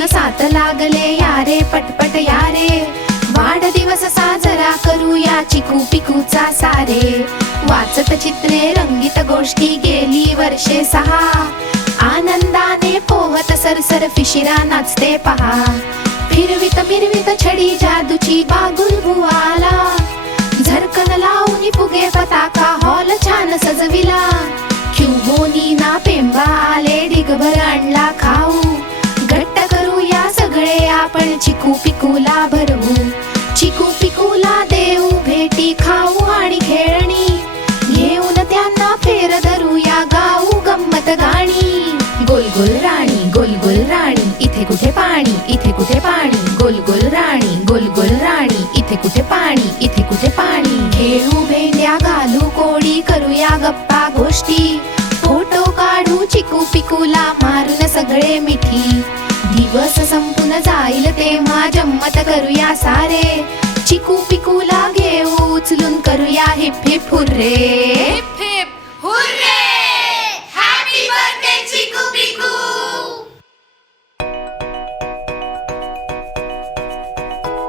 सण सात लागले यारे पटपट यारे, वाढदिवस साजरा करूया चिकू पिकूचा सारे. वाचत चित्रे रंगीत गोष्टी गेली वर्षे 6, आनंदाने पोहत सरसर फिशिरा नाचते पहा. फिरवित मिरवित छडी जादूची बागुल भुवाला, झरकन लावून फुगे पताका हॉल छान सजविला. क्युबोनी ना पेंबा आले ढिगभर आणला खाऊ, घट्ट करूया सगळे आपण चिकू पिकूला भरवू. चिकू पिकूला देऊ भेटी खाऊ आणि खेळणी, घेऊन त्यांना फेर धरूया गाऊ गंमत गाणी. गोल गोल राणी इथे कुठे पाणी, इथे कुठे पाणी. गोल गोल राणी इथे कुठे पाणी, इथे कुठे पाणी. खेळू भेंड्या घालू कोडी करूया गप्पा गोष्टी, फोटो काढू चिकू पिकूला मारून सगळे मिठी. दिवस संपून जाईल तेव्हा जम्मत करूया सारे, चिकू पिकूला घेऊ उचलून करूया हिप हिप हुर्रे.